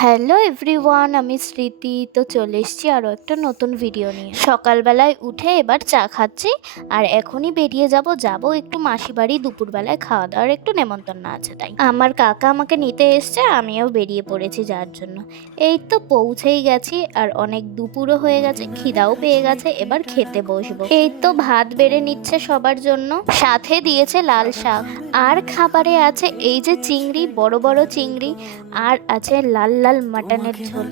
Hello everyone, আমি স্মৃতি। তো চলে এসেছি আরও একটা নতুন ভিডিও নিয়ে। সকালবেলায় উঠে এবার চা খাচ্ছি আর এখনই বেরিয়ে যাব একটু মাসি বাড়ি। দুপুরবেলায় খাওয়া দাওয়ার একটু নেমন্তন্ন আছে, তাই আমার কাকা আমাকে নিতে এসছে, আমিও বেরিয়ে পড়েছি যার জন্য। এই তো পৌঁছেই গেছি আর অনেক দুপুরও হয়ে গেছে, খিদাও পেয়ে গেছে, এবার খেতে বসবো। এই তো ভাত বেড়ে নিচ্ছে সবার জন্য, সাথে দিয়েছে লাল শাক, আর খাবারে আছে এই যে চিংড়ি, বড় বড় চিংড়ি, আর আছে লাল লাল মাটনের ঝোল।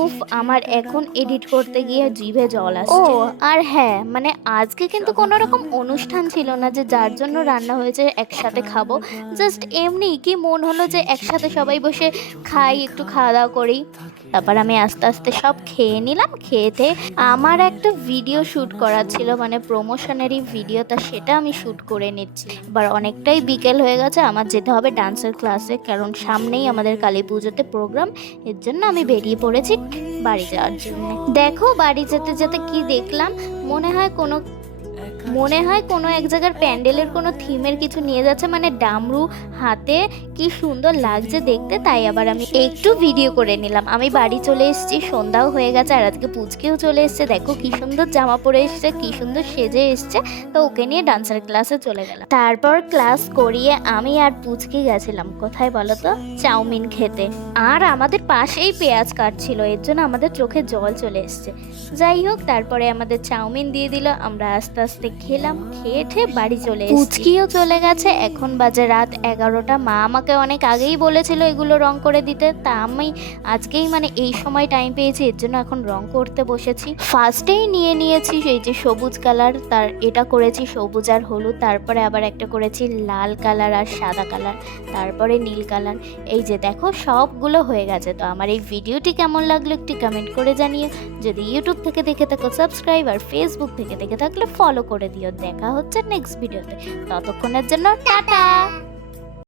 উফ, আমার এখন এডিট করতে গিয়ে জিভে জল আসছে। ও আর হ্যাঁ, মানে আজকে কিন্তু কোনো রকম অনুষ্ঠান ছিল না যে যার জন্য রান্না হয়েছে একসাথে খাবো। জাস্ট এমনি কি মন হলো যে একসাথে সবাই বসে খাই, একটু খাওয়া দাওয়া করি। তারপর আমি আস্তে আস্তে সব খেয়ে নিলাম। খেতে আমার একটা ভিডিও শ্যুট করা ছিল, মানে প্রমোশনারি ভিডিওটা, সেটা আমি শ্যুট করে নিচ্ছি। এবার অনেকটাই বিকেল হয়ে গেছে, আমার যেতে হবে ডান্সের ক্লাসে, কারণ সামনেই আমাদের কালী পুজোতে প্রোগ্রাম। এর জন্য আমি বেরিয়ে পড়েছি বাড়ি যাওয়ার জন্য। দেখো বাড়ি যেতে যেতে কি দেখলাম, মনে হয় কোনো এক জায়গার প্যান্ডেলের কোনো থিমের কিছু নিয়ে যাচ্ছে, মানে ডামরু হাতে, কি সুন্দর লাগছে দেখতে। তাই আবার আমি একটু ভিডিও করে নিলাম। আমি বাড়ি চলে এসেছি, সন্ধ্যাও হয়ে গেছে, আর আজকে পুচকেও চলে এসছে। দেখো কি সুন্দর জামা পরে এসছে, কি সুন্দর সেজে এসছে। তো ওকে নিয়ে ডান্সের ক্লাসে চলে গেলাম। তারপর ক্লাস করিয়ে আমি আর পুচকে গেছিলাম কোথায় বলো তো, চাউমিন খেতে। আর আমাদের পাশেই পেঁয়াজ কাটছিল, এর জন্য আমাদের চোখে জল চলে এসছে। যাই হোক, তারপরে আমাদের চাউমিন দিয়ে দিল, আমরা আস্তে আস্তে খেলাম। খেয়ে বাড়ি চলে এসেছি। পুচকিও চলে গেছে, এখন বাজে রাত 11টা। মা আমাকে অনেক আগেই বলেছিল এগুলো রং করে দিতে, তা আমি আজকেই মানে এই সময় টাইম পেয়েছি, এর জন্য এখন রং করতে বসেছি। ফার্স্টেই নিয়েছি এই যে সবুজ কালার, তার এটা করেছি সবুজ আর হলুদ, তারপরে আবার একটা করেছি লাল কালার আর সাদা কালার, তারপরে নীল কালার। এই যে দেখো সবগুলো হয়ে গেছে। তো আমার এই ভিডিওটি কেমন লাগলো একটু কমেন্ট করে জানিও। যদি ইউটিউব থেকে দেখে থাকো সাবস্ক্রাইব, আর ফেসবুক থেকে দেখে থাকলে ফলো করে দিও। দেখা হচ্ছে নেক্সট ভিডিওতে, ততক্ষণের জন্য টাটা।